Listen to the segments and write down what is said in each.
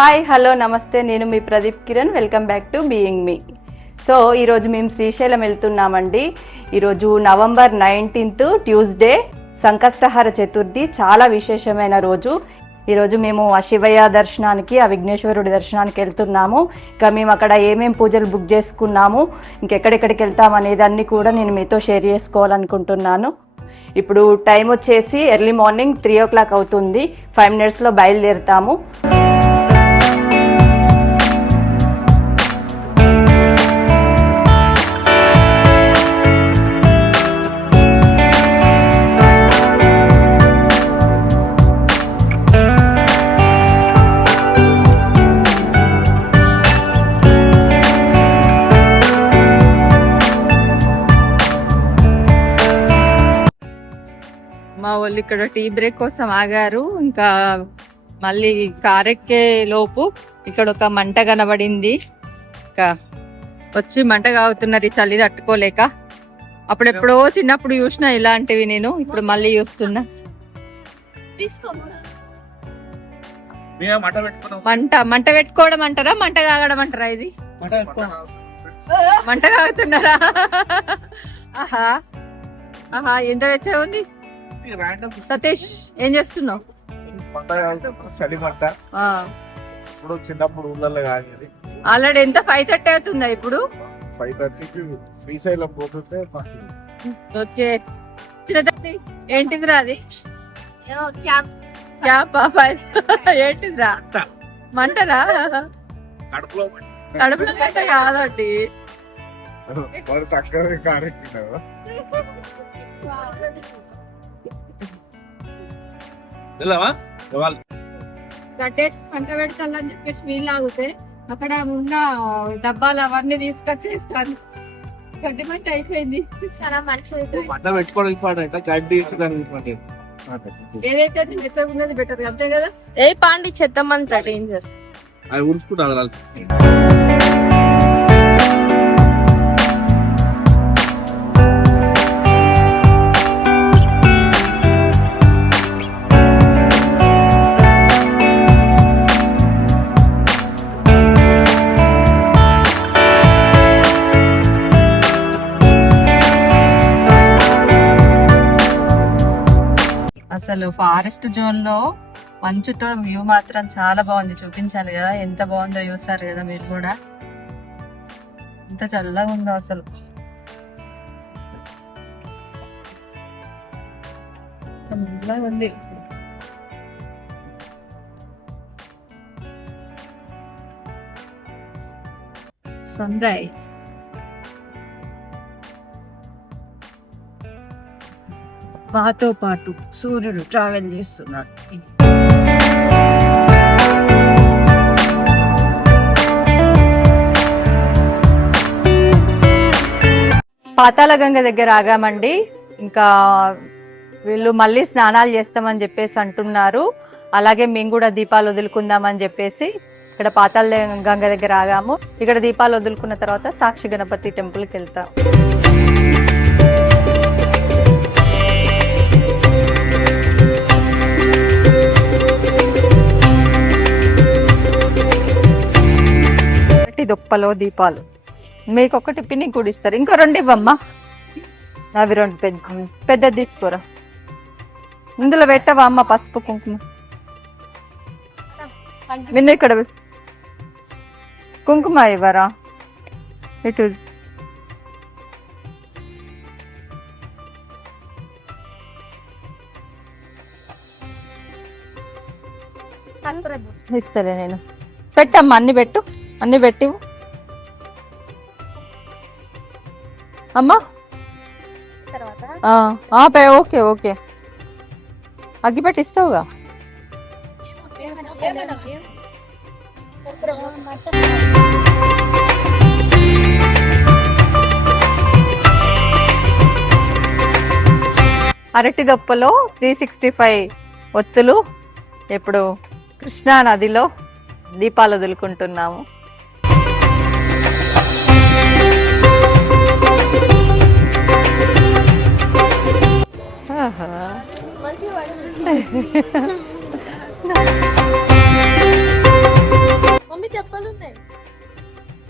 Hi hello నమస్తే, నేను మీ Pradeep Kiran. Welcome back to being me. So ఈరోజు మేము శ్రీశైలం వెళ్తున్నామండి. ఈరోజు నవంబర్ 19 ట్యూస్డే, సంకష్టహర చతుర్థి. చాలా విశేషమైన రోజు. ఈరోజు మేము ఆ శివయ్య దర్శనానికి, ఆ విఘ్నేశ్వరుడి దర్శనానికి వెళ్తున్నాము. ఇంకా మేము అక్కడ ఏమేమి పూజలు బుక్ చేసుకున్నాము, ఇంకెక్కడెక్కడికి వెళ్తాం అనేదాన్ని కూడా నేను మీతో షేర్ చేసుకోవాలనుకుంటున్నాను. ఇప్పుడు టైం వచ్చేసి ఎర్లీ మార్నింగ్ 3 o'clock అవుతుంది. 5 minutesలో బయలుదేరుతాము. మా వాళ్ళు ఇక్కడ టీ బ్రేక్ కోసం ఆగారు. ఇంకా మళ్ళీ కారెక్కే లోపు ఇక్కడ ఒక మంట కనబడింది. ఇంకా వచ్చి మంట కాగుతున్నారు, ఈ చలి తట్టుకోలేక. అప్పుడెప్పుడో చిన్నప్పుడు చూసిన ఇలాంటివి, నేను ఇప్పుడు మళ్ళీ చూస్తున్నా. మంట పెట్టుకోవడం అంటారా, మంట కాగడం అంటారా? ఇది మంట కాగుతున్నారా? ఆహా ఆహా, ఎంత వెచ్చగా ఉంది. సతీష్, ఏం చేస్తున్నావు? చిన్నప్పుడు ఊళ్ళలో కాదు. ఆల్రెడీ ఎంత 5:30 అవుతుందా ఇప్పుడు? 5:30కి శ్రీశైలం పోతుంటే. ఓకే, చిన్నది ఏంటిదిరా అది? ఏంటిదిరా? మంటరా? కడుపులో మంట కాదండి. చక్కగా కారెక్కినావా? గడ్డే పంట పెడతాలని చెప్పేసి వీళ్ళు ఆగితే అక్కడ ఉన్న డబ్బాలు అవన్నీ తీసుకొచ్చేస్తాను. గడ్డి మంట అయిపోయింది. చాలా మంచిది. పంట పెట్టుకోవడానికి గడ్డి ఏదైతే నెచ్చగున్నది బెటర్, అంతే కదా. ఏ పాండి చెత్తమంటాడు డేంజర్. అది ఉడుచుకుంటారు. అసలు ఫారెస్ట్ జోన్ లో మంచుతో వ్యూ మాత్రం చాలా బాగుంది. చూపించాలి కదా, ఎంత బాగుందో చూసారు కదా మీరు కూడా. ఎంత చల్లగా ఉందో అసలు. చల్లగా ఉంది. Sunrise. మాతో పాటు సూర్యుడు ట్రావెల్ చేస్తున్నాడు. పాతాళగంగ దగ్గర ఆగామండి. ఇంకా వీళ్ళు మళ్ళీ స్నానాలు చేస్తామని చెప్పేసి అంటున్నారు. అలాగే మేము కూడా దీపాలు వదులుకుందామని చెప్పేసి ఇక్కడ పాతాళగంగ దగ్గర ఆగాము. ఇక్కడ దీపాలు వదులుకున్న తర్వాత సాక్షి గణపతి టెంపుల్కి వెళ్తాం. దొప్పలో దీపాలు మీకు ఒకటి, పిన్ని కూడా ఇస్తారు. ఇంకో 2 ఇవ్వమ్మా. అవి 2 పెద్ద తీసుకోరా. ఇందులో పెట్టవా అమ్మ పసుపు కుంకుమ? నిన్న ఇక్కడ కుంకుమ ఇవ్వరా? ఇటు ఇస్తలే నేను. పెట్టమ్మా, అన్ని పెట్టు, అన్ని పెట్టివు అమ్మా. ఓకే ఓకే, అగ్గి పెట్టి ఇస్తావుగా. అరటి దొప్పలో 365 ఒత్తులు. ఇప్పుడు కృష్ణా నదిలో దీపాలు వదులుకుంటున్నాము. మంచిగా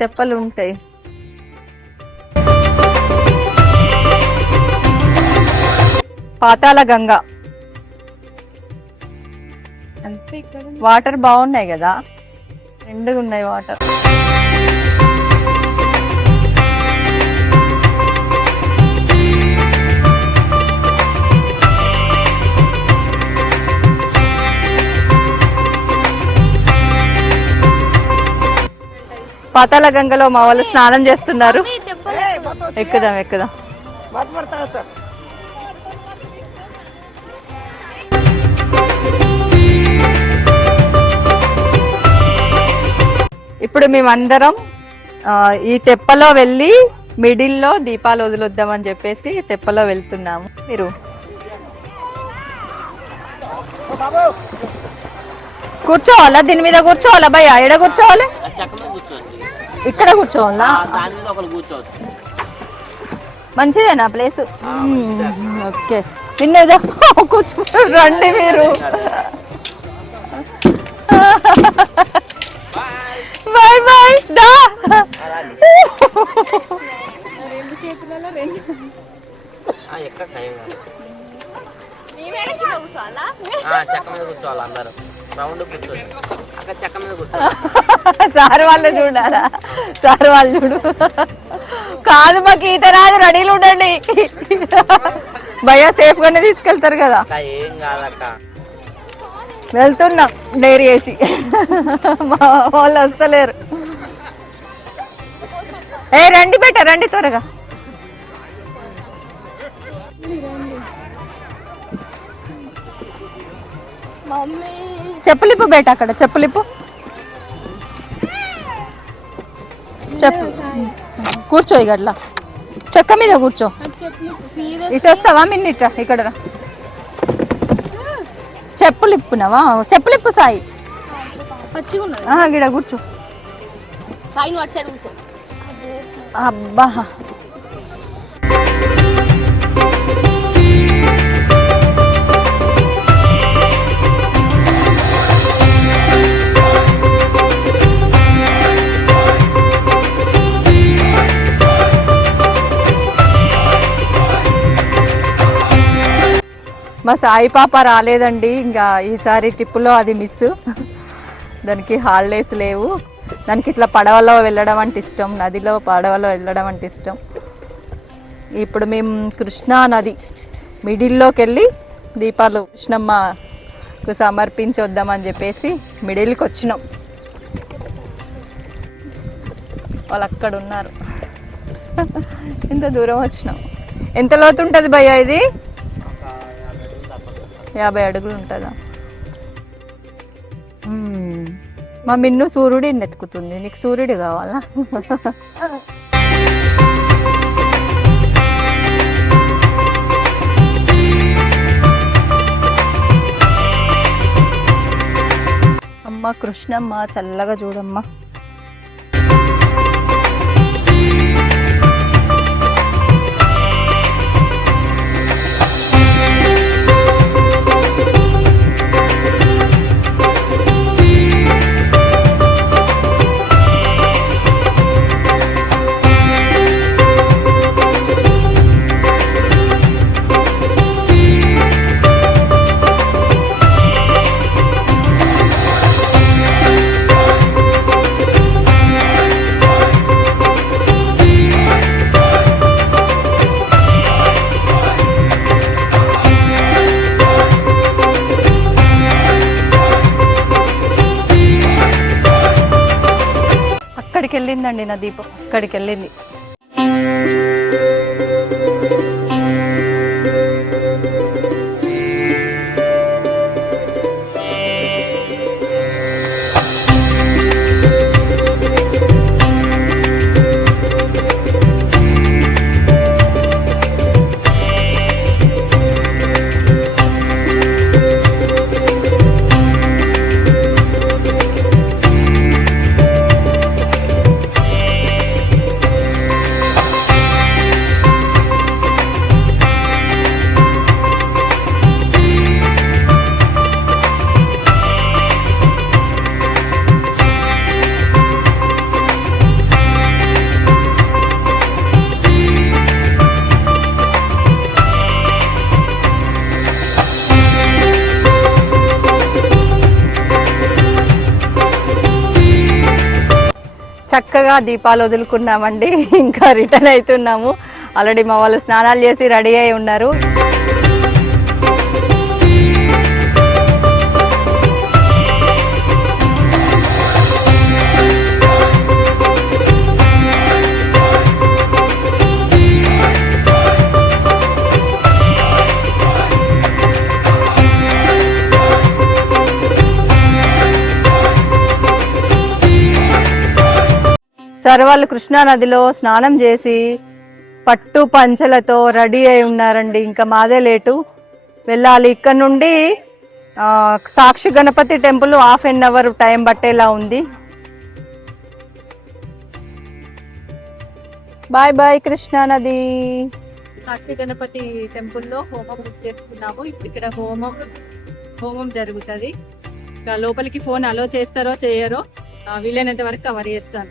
తెప్పలు ఉంటాయి. పాతాళ గంగ వాటర్ బాగున్నాయి కదా, రెండుగా ఉన్నాయి వాటర్. పాతాళ గంగలో మా వాళ్ళు స్నానం చేస్తున్నారు. ఎక్కుదాం ఎక్కుదాం. ఇప్పుడు మేమందరం ఈ తెప్పలో వెళ్ళి మిడిల్లో దీపాలు వదిలొద్దామని చెప్పేసి తెప్పలో వెళ్తున్నాము. మీరు కూర్చోవాలా? దీని మీద కూర్చోవాలా భయ్యా? ఎడ కూర్చోవాలి? ఇక్కడ కూర్చోవాలా? మంచిదేనా ప్లేస్? ఓకే, తిన్నదా? కూర్చుంటారు, రండి మీరు. Bye bye. దా సార్ వాళ్ళు చూడారా? సార్ వాళ్ళు చూడు. కాదు, మాకు ఈత రాదు, రెడీలు ఉండండి. భయ్యా సేఫ్ గానే తీసుకెళ్తారు కదా? వెళ్తున్నాం డైరీ వేసి, మా వాళ్ళు వస్తలేరు. ఏ రండి బేట, రండి త్వరగా. చెప్పులిప్పు బేట, అక్కడ చెప్పులిప్పు. చెప్పు, కూర్చో ఇక అట్లా చెక్క మీద కూర్చో. ఇటు వస్తావా? మిన్నిట్రా ఇక్కడ రా. చెప్పులిప్పునవా? చెప్పులిప్పు సాయి. గిడ కూర్చో. అబ్బా, మా సాయి పాప రాలేదండి. ఇంకా ఈసారి ట్రిప్పులో అది మిస్. దానికి హాలిడేస్ లేవు. దానికి ఇట్లా పడవలో వెళ్ళడం అంటే ఇష్టం, నదిలో పడవలో వెళ్ళడం అంటే ఇష్టం. ఇప్పుడు మేము కృష్ణా నది మిడిల్లోకి వెళ్ళి దీపాలు కృష్ణమ్మకు సమర్పించి వద్దామని చెప్పేసి మిడిల్కి వచ్చినాం. వాళ్ళు అక్కడ ఉన్నారు. ఇంత దూరం వచ్చినాం. ఎంత లోతు ఉంటుంది భయ్యా ఇది? 50 అడుగులు ఉంటుందా? మా మిన్ను సూర్యుడిని ఎత్తుకుతుంది. నీకు సూర్యుడు కావాలా? అమ్మ కృష్ణమ్మ చల్లగా చూడమ్మా. అక్కడికి వెళ్ళిందండి నా దీపం, అక్కడికి వెళ్ళింది. చక్కగా దీపాలు వదులుకున్నామండి. ఇంకా రిటర్న్ అవుతున్నాము. ఆల్రెడీ మా వాళ్ళు స్నానాలు చేసి రెడీ అయి ఉన్నారు. సరే వాళ్ళు కృష్ణా నదిలో స్నానం చేసి పట్టు పంచలతో రెడీ అయి ఉన్నారండి. ఇంకా మాదే లేటు, వెళ్ళాలి. ఇక్కడ నుండి సాక్షి గణపతి టెంపుల్ ½ టైం పట్టేలా ఉంది. బాయ్ బాయ్ కృష్ణా నది. సాక్షి గణపతి టెంపుల్లో హోమం బుక్ చేసుకున్నాము. ఇప్పుడు ఇక్కడ హోమం జరుగుతుంది. ఇంకా లోపలికి ఫోన్ అలో చేస్తారో చేయరో వీలైనంత వరకు కవర్ చేస్తాను.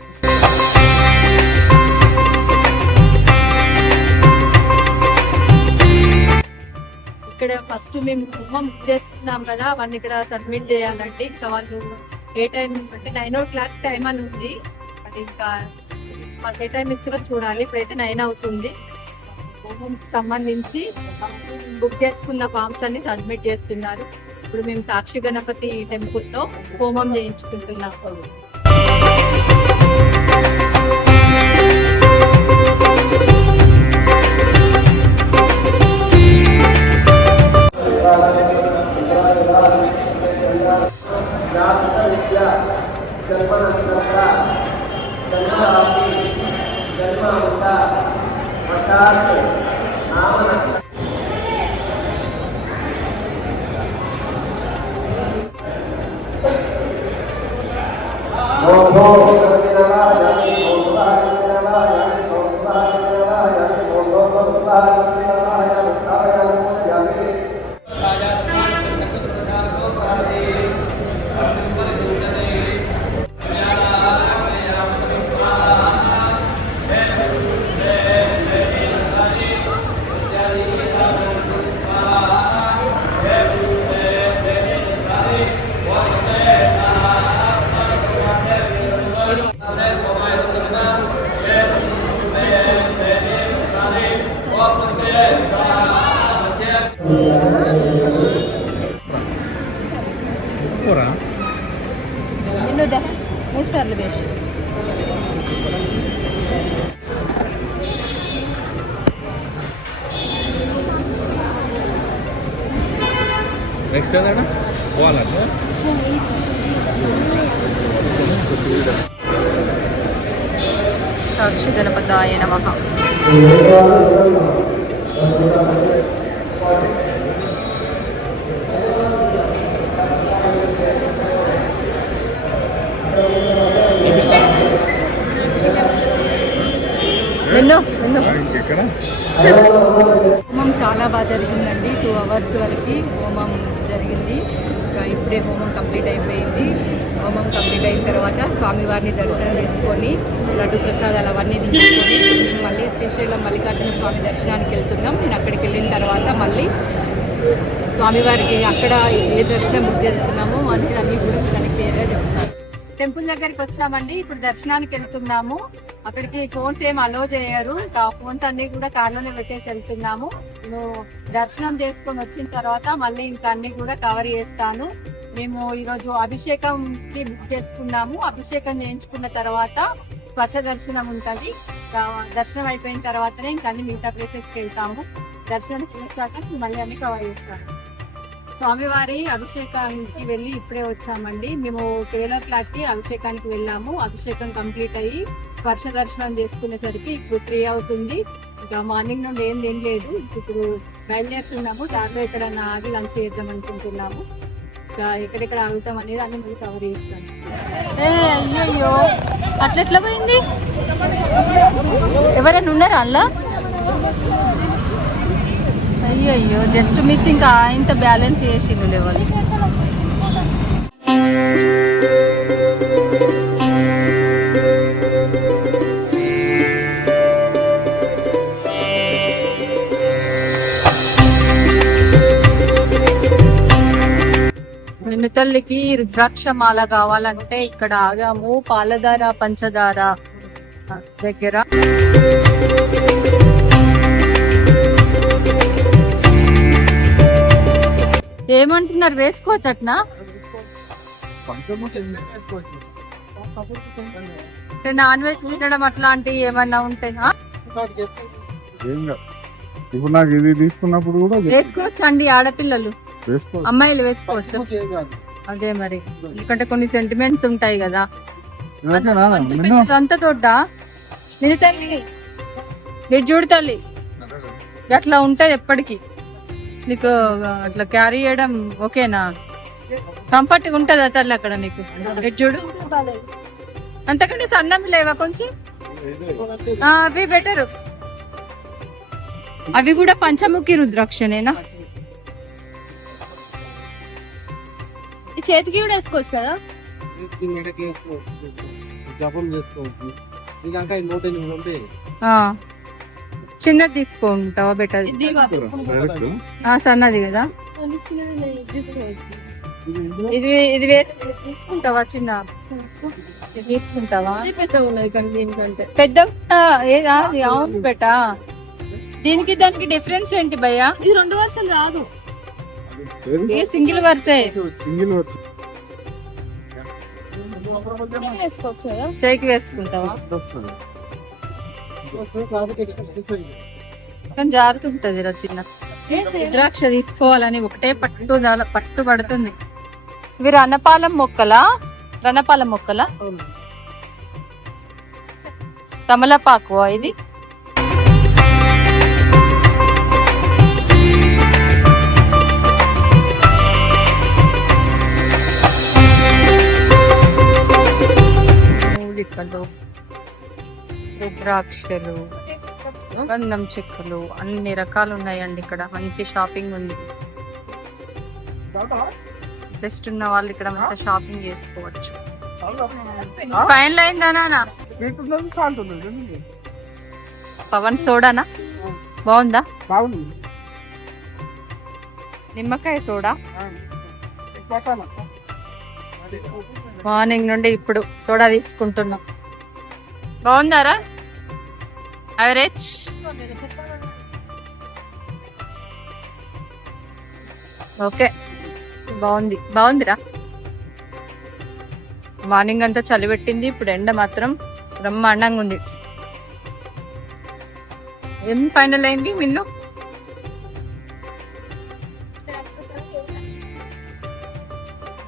ఇక్కడ ఫస్ట్ మేము హోమం బుక్ చేసుకున్నాం కదా, అవన్నీ ఇక్కడ సబ్మిట్ చేయాలండి. ఇంకా వాళ్ళు ఏ టైం అంటే 9 టైం అని ఉంది. అది ఇంకా మాకు ఏ టైం ఇస్తారో చూడాలి. ఇప్పుడైతే 9 అవుతుంది. హోమం సంబంధించి బుక్ చేసుకున్న ఫామ్స్ అన్ని సబ్మిట్ చేస్తున్నారు. ఇప్పుడు మేము సాక్షి గణపతి టెంపుల్లో హోమం చేయించుకుంటున్నాం. నెక్స్ట్ ఏదైనా పోవాలంటే సాక్షి గణపతాయ నమః. హోమం చాలా బాగా జరిగిందండి. 2 hours వరకు హోమం జరిగింది. ఇంకా ఇప్పుడే హోమం కంప్లీట్ అయిపోయింది. హోమం కంప్లీట్ అయిన తర్వాత స్వామివారిని దర్శనం చేసుకొని లడ్డు ప్రసాదాలు అవన్నీ తీసుకొని మేము మళ్ళీ శ్రీశైలం మల్లికార్జున స్వామి దర్శనానికి వెళ్తున్నాం. నేను అక్కడికి వెళ్ళిన తర్వాత మళ్ళీ స్వామివారికి అక్కడ ఏ దర్శనం బుక్ చేసుకున్నామో అన్నీ కూడా దానికి క్లియర్గా చెప్తాను. టెంపుల్ దగ్గరికి వచ్చామండి. ఇప్పుడు దర్శనానికి వెళ్తున్నాము. అక్కడికి ఫోన్స్ ఏం అలో చేయరు. ఇంకా ఫోన్స్ అన్ని కూడా కార్లోనే పెట్టేసి వెళ్తున్నాము. నేను దర్శనం చేసుకొని వచ్చిన తర్వాత మళ్ళీ ఇంకా అన్ని కూడా కవర్ చేస్తాను. మేము ఈరోజు అభిషేకంకి బుక్ చేసుకున్నాము. అభిషేకం చేయించుకున్న తర్వాత స్పర్శ దర్శనం ఉంటది. దర్శనం అయిపోయిన తర్వాతనే ఇంకా అన్ని మిగతా ప్లేసెస్కి వెళ్తాము. దర్శనానికి వెళ్ళొచ్చాక మళ్ళీ అన్ని కవర్ చేస్తాము. స్వామివారి అభిషేకానికి వెళ్ళి ఇప్పుడే వచ్చామండి. మేము 12 o'clockకి అభిషేకానికి వెళ్ళాము. అభిషేకం కంప్లీట్ అయ్యి స్పర్శ దర్శనం చేసుకునేసరికి ఇప్పుడు 3 అవుతుంది. ఇంకా మార్నింగ్ నుండి ఏం తినలేదు. ఇప్పుడు బయలుదేరుతున్నాము. దాంట్లో ఎక్కడన్నా ఆగి లంచ్ చేద్దాం అనుకుంటున్నాము. ఇంకా ఎక్కడెక్కడ ఆగుతాం అనేది అన్ని మళ్ళీ కవర్ చేస్తాను. అయ్యయ్యో అట్లెట్లా పోయింది? ఎవరైనా ఉన్నారా అలా? అయ్యయ్యో జస్ట్ మిస్. ఇంకా ఇంత బ్యాలెన్స్ చేసిండు లెవెల్. చిన్నతల్లికి రుద్రాక్ష మాల కావాలంటే ఇక్కడ ఆగాము పాలధార పంచదార దగ్గర. ఏమంటున్నారు, వేసుకోవచ్చట్నా? నాన్ వెజ్ తినడం అట్లాంటివి ఏమన్నా ఉంటాయా? ఇప్పుడు నాకు ఇది తీసుకున్నప్పుడు కూడా వేసుకోవచ్చు అండి, ఆడపిల్లలు అమ్మాయిలు వేసుకోవచ్చు. అదే మరి, ఎందుకంటే కొన్ని సెంటిమెంట్స్ ఉంటాయి కదా. అంత తోట నేను తల్లి మీరు చూడు తల్లి, అట్లా ఉంటది ఎప్పటికి. నీకు అట్లా క్యారీ చేయడం ఓకేనా? కంఫర్ట్ గా ఉంటదా తల్లి అక్కడ నీకు? ఇటు చూడు, అంతకంటే సన్నం లేవా కొంచెం? అవి బెటర్. అవి కూడా పంచముఖి రుద్రాక్షనేనా? చేతికి కూడా వేసుకోవచ్చు కదా? చిన్నది తీసుకుంటావా? బెటర్. సన్నది కదా ఇది. ఇది తీసుకుంటావా? చిన్న తీసుకుంటావా? పెద్దగా ఉన్నది కానీ దీనికంటే పెద్దగా ఏదా? అవును బెటా. దీనికి దానికి డిఫరెన్స్ ఏంటి భయ్యా? ఇది 2 వరుసలు కాదు, సింగిల్ వరుసే. చేయికి వేసుకుంటావా? కానీ జారుతుంటది రా చిన్న. రుద్రాక్ష తీసుకోవాలని ఒకటే పట్టు పడుతుంది. ఇవి రణపాలం మొక్కలా? రణపాలం మొక్కలా? తమలపాకు ఇది. రుద్రాక్షలు, గంధం చెక్కలు, అన్ని రకాలు ఉన్నాయండి ఇక్కడ. మంచి షాపింగ్ ఉంది. బెస్ట్ ఉన్న వాళ్ళు ఇక్కడ మంచిగా షాపింగ్ చేసుకోవచ్చు. ఫైన్ లైన్ దానా పవన్ సోడానా? బాగుందా? నిమ్మకాయ సోడా. మార్నింగ్ నుండి ఇప్పుడు సోడా తీసుకుంటున్నాం. బాగుందారా? యావరేజ్. ఓకే, బాగుందిరా. మార్నింగ్ అంతా చలి పెట్టింది, ఇప్పుడు ఎండ మాత్రం బ్రహ్మాండంగా ఉంది. ఏం ఫైనల్ అయింది మిన్ను?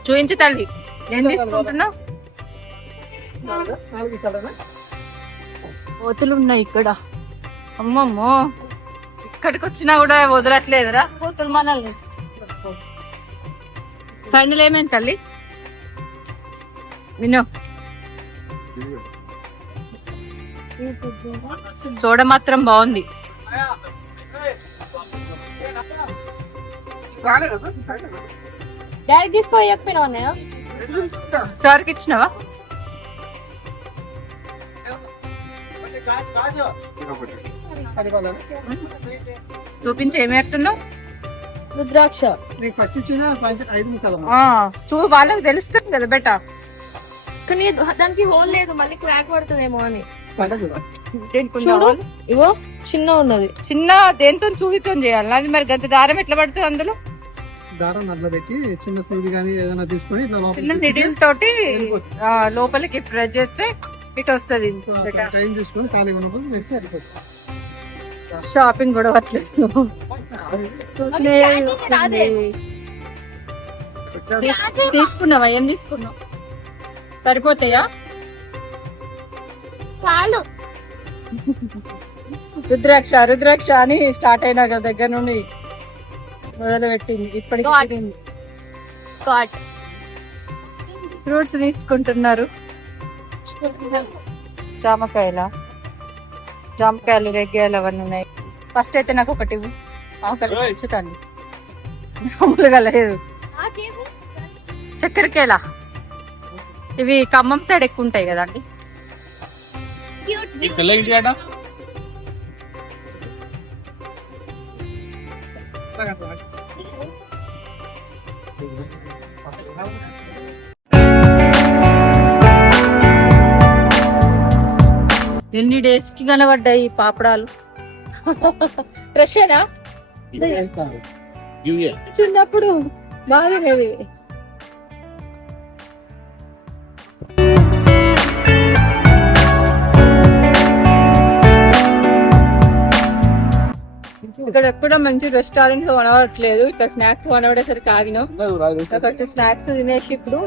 చూపించు తల్లి, ఏం తీసుకుంటున్నావు? కోతులు ఉన్నాయి ఇక్కడ. అమ్మమ్మో, ఇక్కడికి వచ్చినా కూడా వదలట్లేదురా కోతులు మనల్ని. ఫైనల్ ఏమైంది తల్లి? విను, సోడా మాత్రం బాగుంది. డాడీ తీసుకోకపోయినా సార్కి ఇచ్చినావా? చూపించి ఏమి వేస్తున్నావు? రుద్రాక్ష. వాళ్ళకి తెలుస్తుంది కదా బెటా. కానీ దానికి హోల్ లేదు, మళ్ళీ క్రాక్ పడుతుందేమో అని. ఇగో చిన్న ఉన్నది, చిన్న దేంతో సూదితో చేయాలి. అది మరి గంత దారం ఎట్లా పడుతుంది? అందులో దారం అట్లా పెట్టి చిన్న సూది కానీ ఏదైనా తీసుకొని చిన్న నిడిల్ తోటి లోపలికి ప్రెస్ చేస్తే ఇటు వస్తుంది. షాపింగ్ కూడా అట్లేదు. తీసుకున్నావా? ఏం తీసుకున్నావు? సరిపోతాయా? చాలు. రుద్రాక్ష అని స్టార్ట్ అయినా కదా దగ్గర నుండి మొదలు పెట్టింది ఇప్పటికి. ఫ్రూట్స్ తీసుకుంటున్నారు. జామకాయలు రెగ్గాయలు అవన్నీ ఉన్నాయి. ఫస్ట్ అయితే నాకు ఒకటి ఆకలి నచ్చుతుంది, మామూలుగా లేదు. చక్కెరకేళ ఇవి ఖమ్మం సైడ్ ఎక్కువ ఉంటాయి కదండి. ఎన్ని డేస్ కి కనబడ్డాయి పాపడాలు ఫ్రెషేనా చిన్నప్పుడు బాగాలేదు ఇవి. ఇక్కడ ఎక్కడ మంచి రెస్టారెంట్ లో కనబడట్లేదు. ఇక్కడ స్నాక్స్ కనబడేసరికి ఆగినాం. ఫస్ట్ స్నాక్స్ తినేసి ఇప్పుడు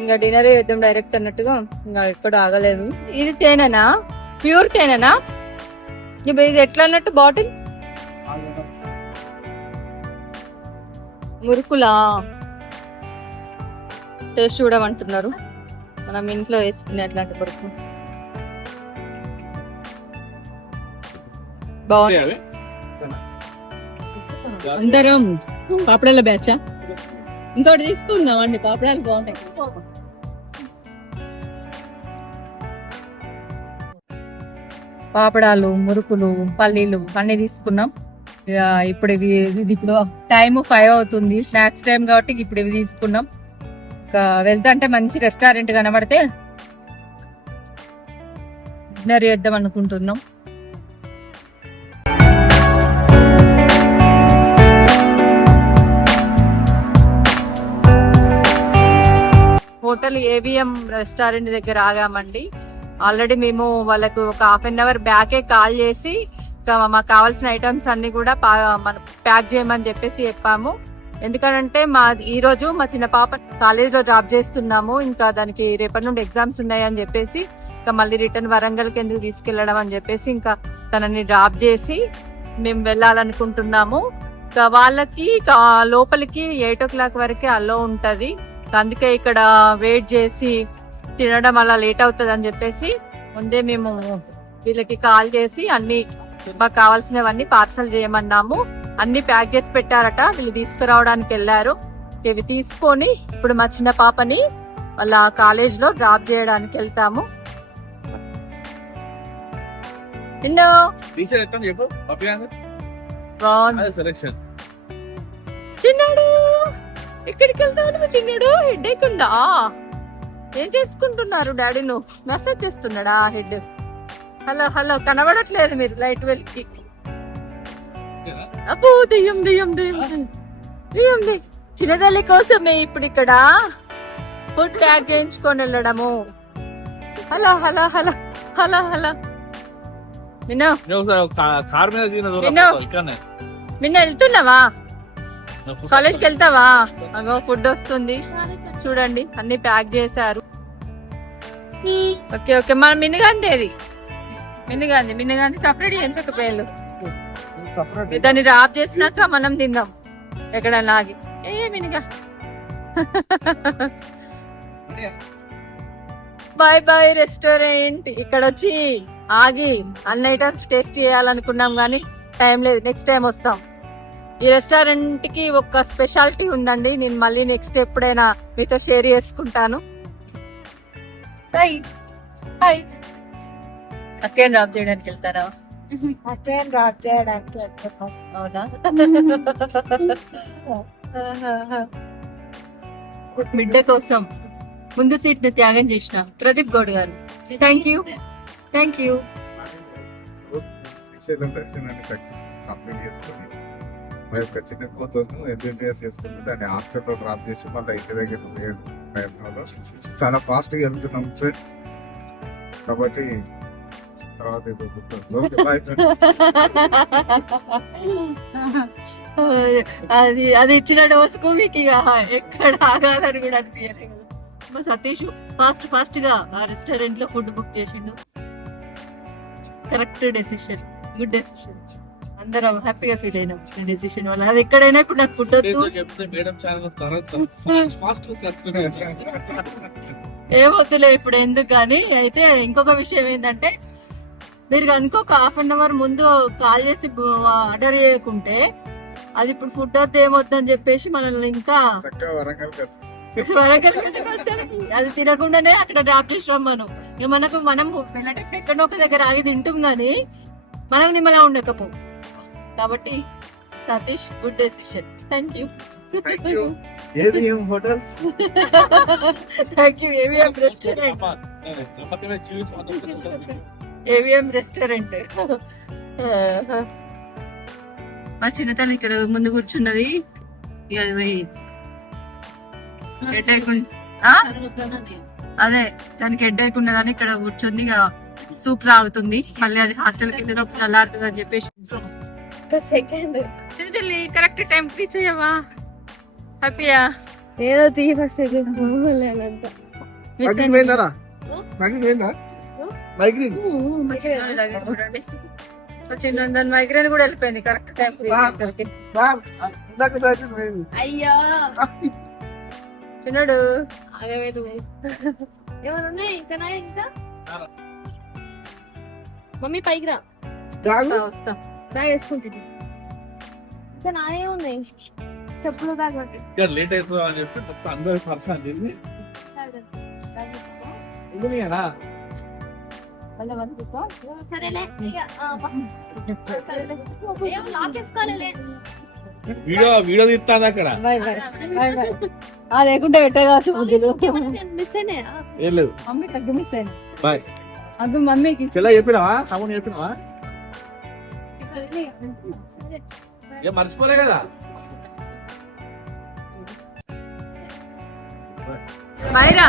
ఇంకా డిన్నర్ చేద్దాం డైరెక్ట్ అన్నట్టుగా ఇంకా ఎక్కడ ఆగలేదు. ఇది తేనెనా? ప్యూర్ తేనెనా? ఇది ఎట్లా అన్నట్టు బాటిల్? మురుకులా టేస్ట్ చూడమంటున్నారు. మనం ఇంట్లో వేసుకునే అట్లాంటి మురుకు బాగుంది. అందరం పాపడాల బ్యాచా? ఇంకోటి తీసుకుందాం అండి, పాపడాలు బాగున్నాయి. పాపడాలు, మురుకులు, పల్లీలు అన్ని తీసుకున్నాం. ఇప్పుడు ఇది ఇప్పుడు టైం 5 అవుతుంది, స్నాక్స్ టైం కాబట్టి ఇప్పుడు ఇవి తీసుకున్నాం. ఇంకా వెళ్తుంటే మంచి రెస్టారెంట్ కనబడితే డిన్నర్ చేద్దాం అనుకుంటున్నాం. హోటల్ ఏవిఎం రెస్టారెంట్ దగ్గర ఆగామండి. ఆల్రెడీ మేము వాళ్ళకు ఒక హాఫ్ అన్ అవర్ బ్యాకే కాల్ చేసి మాకు కావాల్సిన ఐటమ్స్ అన్ని కూడా మనం ప్యాక్ చేయమని చెప్పేసి చెప్పాము. ఎందుకంటే ఈ రోజు మా చిన్న పాప కాలేజ్ లో డ్రాప్ చేస్తున్నాము. ఇంకా దానికి రేపటి నుండి ఎగ్జామ్స్ ఉన్నాయని చెప్పేసి ఇంకా మళ్ళీ రిటర్న్ వరంగల్కి ఎందుకు తీసుకెళ్లడం అని చెప్పేసి ఇంకా తనని డ్రాప్ చేసి మేము వెళ్ళాలనుకుంటున్నాము. ఇంకా వాళ్ళకి లోపలికి 8 o'clock వరకే అలో ఉంటది. అందుకే ఇక్కడ వెయిట్ చేసి తినడం అలా లేట్ అవుతుంది అని చెప్పేసి ముందే మేము వీళ్ళకి కాల్ చేసి అన్ని మాకు కావాల్సినవన్నీ పార్సల్ చేయమన్నాము. అన్ని ప్యాక్ చేసి పెట్టారట. వీళ్ళు తీసుకురావడానికి వెళ్ళారు. ఇవి తీసుకొని ఇప్పుడు మా చిన్న పాపని వాళ్ళ కాలేజ్ లో డ్రాప్ చేయడానికి వెళ్తాము. చిన్నాడు ఎక్కడికి వెళ్తావు? చిన్నాడు హెడ్ ఉందా? ఏం చేసుకుంటున్నారు? డాడీను మెసేజ్ చేస్తున్నాడా? హెడ్ హలో హలో కనబడట్లేదు మీరు లైట్ వెలికి. అబ్బో దెయ్యం దెయ్యం దెయ్యం దెయ్యం. చిన్నదల్లి కోసమే ఇప్పుడు ఇక్కడ ఫుడ్ ప్యాక్ చేయించుకొని వెళ్ళడము. Hello hello hello hello hello నిన్న వెళ్తున్నావా? కాలేజ్కి వెళ్తావా? అగో ఫుడ్ వస్తుంది చూడండి, అన్ని ప్యాక్ చేశారు. ఓకే ఓకే మన మిన్నగాంధీ మిన్నగాంధీ సపరేట్ చేయించకపోయారు. దాన్ని డ్రాప్ చేసినాక మనం తిందాం ఎక్కడన్నా ఆగి. మినిగా బాయ్ బాయ్ రెస్టారెంట్. ఇక్కడ వచ్చి ఆగి అన్ని ఐటమ్స్ టేస్ట్ చేయాలనుకున్నాం కానీ టైం లేదు. నెక్స్ట్ టైం వస్తాం. ఈ రెస్టారెంట్ కి ఒక స్పెషాలిటీ ఉందండి. నేను మళ్ళీ నెక్స్ట్ ఎప్పుడైనా మీతో షేర్ చేసుకుంటాను. అక్కని డ్రాప్ చేయడానికి వెళ్తారా? అవునా? బిడ్డ కోసం ముందు సీట్ ని త్యాగం చేసిన ప్రదీప్ గౌడ్ గారు, థ్యాంక్ యూ థ్యాంక్ యూ. మరి ఒక చిన్న కూతురు ఎంబీబీఎస్ చేస్తుంది. దాన్ని హాస్టల్లో డ్రాప్ చేసి మళ్ళీ ఇంటి దగ్గర చాలా ఫాస్ట్ గా వెళ్తున్నాం ఫ్రెండ్స్. కాబట్టి తర్వాత అది ఇచ్చిన డోసుకు మీకు ఇక ఎక్కడ ఆగాలని కూడా అనిపించలేదు. మా సతీష్ ఫాస్ట్ గా ఆ రెస్టారెంట్ లో ఫుడ్ బుక్ చేసిండు. Correct decision, good decision. అందరం హ్యాపీగా ఫీల్ అయినాం డెసిషన్ వల్ల. అది ఎక్కడైనా ఇప్పుడు నాకు ఫుడ్ ఏమొద్దులే ఇప్పుడు ఎందుకు. కానీ అయితే ఇంకొక విషయం ఏంటంటే, మీరు కనుక ఒక హాఫ్ అన్ అవర్ ముందు కాల్ చేసి ఆర్డర్ చేయకుంటే అది ఇప్పుడు ఫుడ్ వద్ద ఏమొద్దు అని చెప్పేసి మనల్ని ఇంకా వరంగల్ కిందకి వస్తుంది. అది తినకుండానే అక్కడ డ్రాప్ చేసాం మనం. ఇక మనం వెళ్ళేటప్పుడు ఎక్కడో ఒక దగ్గర ఆగి తింటాం కానీ మనం నిమ్మలా ఉండకపో. కాబట్టి Satish good decision, thank you. AVM hotels thank you AVM restaurant. AVM restaurant. మా చిన్నతల్లి ఇక్కడ ముందు కూర్చున్నది. ఇక అది హెడ్ఏక్ అదే దానికి హెడ్ఏక్ ఉన్నదని ఇక్కడ కూర్చుంది. ఇక సూప్ తాగుతుంది. మళ్ళీ అది హాస్టల్కి వెళ్ళినప్పుడు చల్లారుతుంది అని చెప్పేసి సెకండ్ చిన్నతల్లి కరెక్ట్ టైం రీచ్ అయ్యావా? హ్యాపీయా? ఏదో తీ ఫస్ట్ చిన్న మైగ్రేన్ కూడా వెళ్ళిపోయింది కరెక్ట్ టైం. అయ్యా చిన్నడు ఏమైనా ఉన్నాయి ఇంకా ఇంకా మమ్మీ పైకి రా వస్తా. బ్యాగ్ వేసుకుంటుంది ఇంకా నానే ఉన్నాయి చెప్పులు బ్యాగ్ పట్టి ఇక్కడ లేట్ అవుతుందా అని చెప్పి మొత్తం అందరూ పర్సన్ చేసి సరేలే లాక్ వేసుకోవాలి. వీడియో తీస్తాను అక్కడ బాయ్ బాయ్ బాయ్ బాయ్. లేకుంటే పెట్టగా మిస్ అయినా ఏం లేదు. మమ్మీకి అగ్గు మిస్ అయింది. బాయ్. అగ్గు మమ్మీకి చెల్ల చెప్పినావా? తమ్ముడు చెప్పినావా? ఏం మర్చిపోలే కదా. బాయ్ రా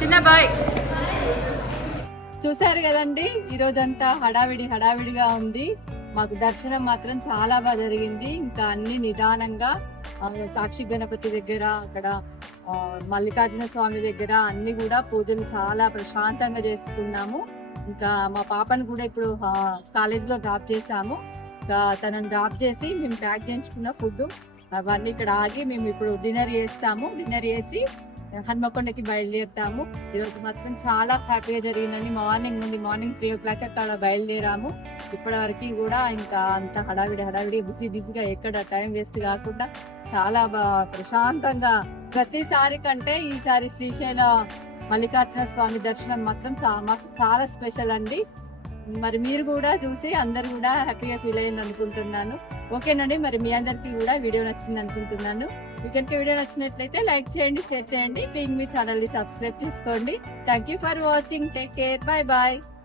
చిన్న బాయ్. చూసారు కదండి, ఈ రోజంతా హడావిడిగా ఉంది. మాకు దర్శనం మాత్రం చాలా బాగా జరిగింది. ఇంకా అన్ని నిదానంగా సాక్షి గణపతి దగ్గర, అక్కడ మల్లికార్జున స్వామి దగ్గర అన్ని కూడా పూజలు చాలా ప్రశాంతంగా చేసుకున్నాము. ఇంకా మా పాపను కూడా ఇప్పుడు కాలేజీలో డ్రాప్ చేసాము. ఇంకా తనని డ్రాప్ చేసి మేము ప్యాక్ చేయించుకున్న ఫుడ్ అవన్నీ ఇక్కడ ఆగి మేము ఇప్పుడు డిన్నర్ చేస్తాము. డిన్నర్ చేసి హన్మకొండకి బయలుదేరుతాము. ఈరోజు మాత్రం చాలా హ్యాపీగా జరిగిందండి. మార్నింగ్ 3 o'clock అక్కడ బయలుదేరాము. ఇప్పటి వరకు కూడా ఇంకా అంత హడావిడి బిజీగా ఎక్కడ టైం వేస్ట్ కాకుండా చాలా ప్రశాంతంగా ప్రతిసారి కంటే ఈసారి శ్రీశైల మల్లికార్జున స్వామి దర్శనం మాత్రం మాకు చాలా స్పెషల్ అండి. మరి మీరు కూడా చూసి అందరు కూడా హ్యాపీగా ఫీల్ అయ్యింది అనుకుంటున్నాను. ఓకేనండి, మరి మీ అందరికీ కూడా వీడియో నచ్చింది అనుకుంటున్నాను. మీకు కనుక వీడియో నచ్చినట్లయితే లైక్ చేయండి, షేర్ చేయండి, బీయింగ్ మీ ఛానల్ ని సబ్స్క్రైబ్ చేసుకోండి. Thank you for watching. Take care. Bye bye.